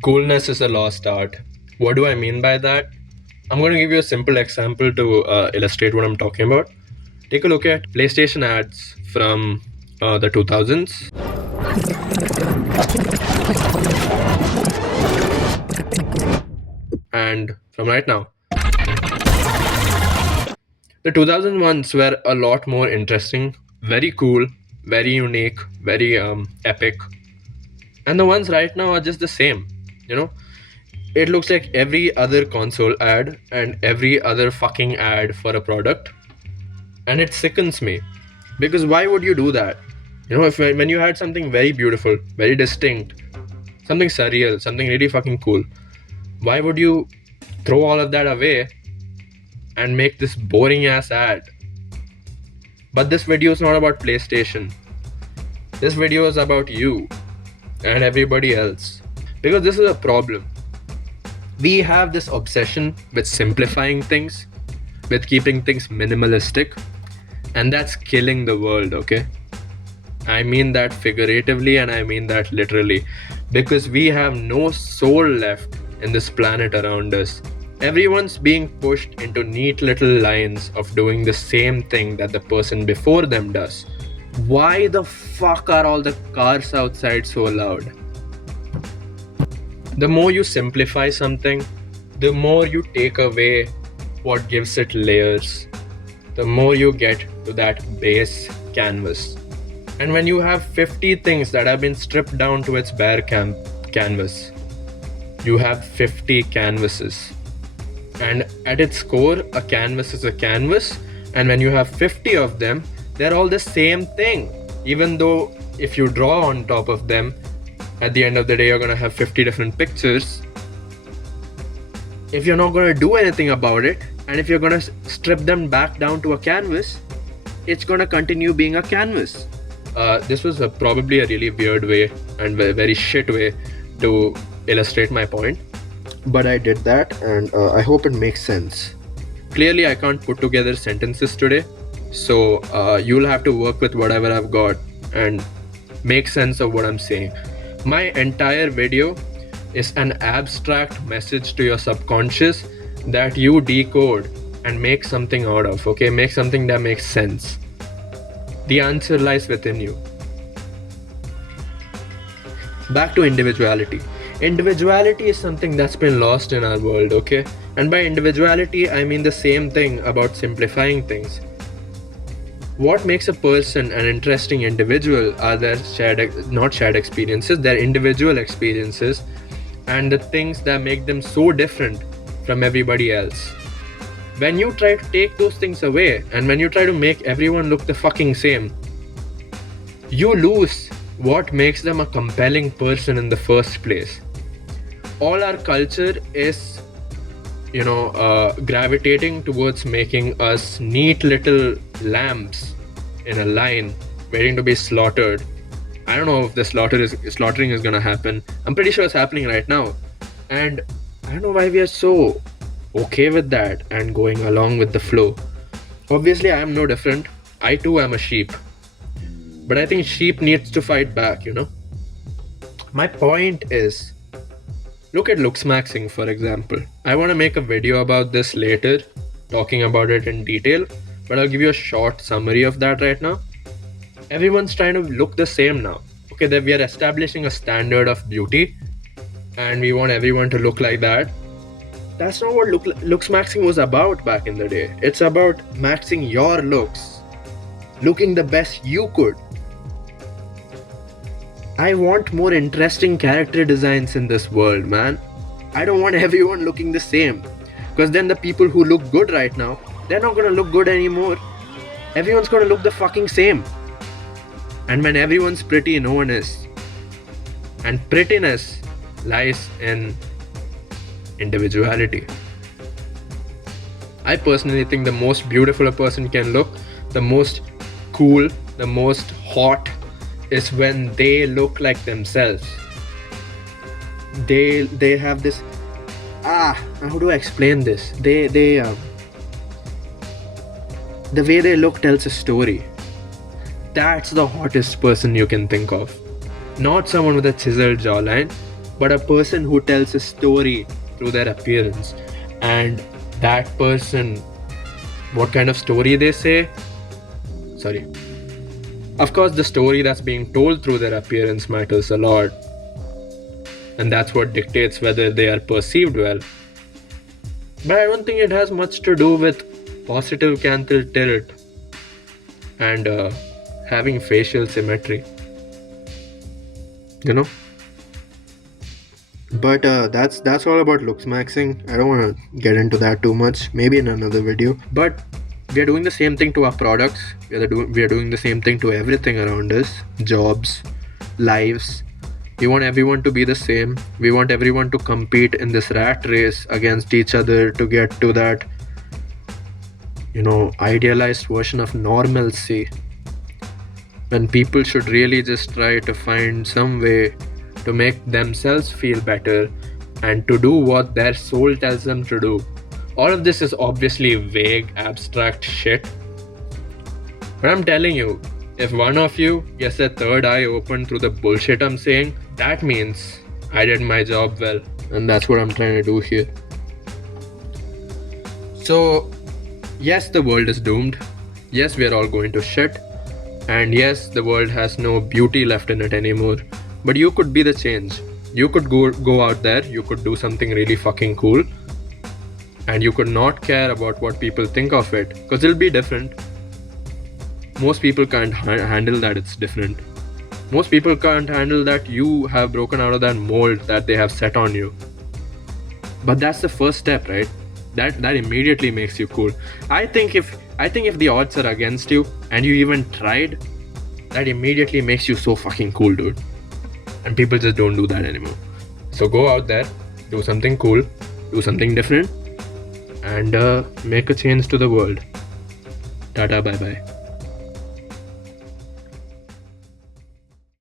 Coolness is a lost art. What do I mean by that? I'm going to give you a simple example to illustrate what I'm talking about. Take a look at PlayStation ads from the 2000s. And from right now. The 2001s were a lot more interesting, very cool, very unique, very epic. And the ones right now are just the same, you know? It looks like every other console ad and every other fucking ad for a product. And it sickens me. Because why would you do that? If when you had something very beautiful, very distinct, something surreal, something really fucking cool, why would you throw all of that away and make this boring ass ad? But this video is not about PlayStation. This video is about you and everybody else. Because this is a problem. We have this obsession with simplifying things, with keeping things minimalistic, and that's killing the world, okay? I mean that figuratively and I mean that literally, because we have no soul left in this planet around us. Everyone's being pushed into neat little lines of doing the same thing that the person before them does. Why the fuck are all the cars outside so loud? The more you simplify something, the more you take away what gives it layers, the more you get to that base canvas. And when you have 50 things that have been stripped down to its bare canvas, you have 50 canvases. And at its core, a canvas is a canvas, and when you have 50 of them, they're all the same thing. Even though if you draw on top of them, at the end of the day, you're going to have 50 different pictures. If you're not going to do anything about it, and if you're going to strip them back down to a canvas, it's going to continue being a canvas. This was probably a really weird way and very shit way to illustrate my point. But I did that, and I hope it makes sense. Clearly, I can't put together sentences today, so you'll have to work with whatever I've got and make sense of what I'm saying. My entire video is an abstract message to your subconscious that you decode and make something out of, okay? Make something that makes sense. The answer lies within you. Back to individuality. Individuality is something that's been lost in our world, okay? And by individuality, I mean the same thing about simplifying things. What makes a person an interesting individual are their not shared experiences, their individual experiences, and the things that make them so different from everybody else. When you try to take those things away, and when you try to make everyone look the fucking same, you lose what makes them a compelling person in the first place. All our culture is, gravitating towards making us neat little lambs in a line waiting to be slaughtered. I don't know if the slaughtering is gonna happen. I'm pretty sure it's happening right now. And I don't know why we are so okay with that and going along with the flow. Obviously, I am no different. I too am a sheep. But I think sheep needs to fight back, My point is, look at looksmaxing, for example. I want to make a video about this later, talking about it in detail, but I'll give you a short summary of that right now. Everyone's trying to look the same now. Okay, that we are establishing a standard of beauty, and we want everyone to look like that. That's not what looksmaxing was about back in the day. It's about maxing your looks, looking the best you could. I want more interesting character designs in this world, man. I don't want everyone looking the same. Because then the people who look good right now, they're not gonna look good anymore. Everyone's gonna look the fucking same. And when everyone's pretty, no one is. And prettiness lies in individuality. I personally think the most beautiful a person can look, the most cool, the most hot, is when they look like themselves. They have this how do I explain this? The way they look tells a story. That's the hottest person you can think of. Not someone with a chiseled jawline, but a person who tells a story through their appearance. And that person, what kind of story they say? Sorry. Of course, the story that's being told through their appearance matters a lot. And that's what dictates whether they are perceived well. But I don't think it has much to do with positive canthal tilt and having facial symmetry. You know? But that's all about looks maxing. I don't want to get into that too much. Maybe in another video. But we are doing the same thing to our products. We are doing the same thing to everything around us. Jobs, lives. We want everyone to be the same. We want everyone to compete in this rat race against each other to get to that, idealized version of normalcy. When people should really just try to find some way to make themselves feel better and to do what their soul tells them to do. All of this is obviously vague, abstract shit. But I'm telling you, if one of you gets their third eye open through the bullshit I'm saying, that means I did my job well. And that's what I'm trying to do here. So, yes, the world is doomed. Yes, we are all going to shit. And yes, the world has no beauty left in it anymore. But you could be the change. You could go out there, you could do something really fucking cool. And you could not care about what people think of it. Because it'll be different. Most people can't handle that it's different. Most people can't handle that you have broken out of that mold that they have set on you. But that's the first step, right? That immediately makes you cool. I think if the odds are against you and you even tried, that immediately makes you so fucking cool, dude. And people just don't do that anymore. So go out there, do something cool, do something different, and make a change to the world. Tata, bye bye.